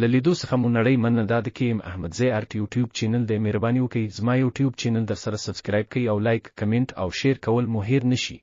له لیدو څخه مو نړۍ مننه. دا د کیم احمدزی آرټ یوټیوب چینل دی. مهرباني وکړئ زما یوټیوب چینل در سره سبسکرایب کړئ او لایک، کمنټ او شیر کول مو هیر نشي.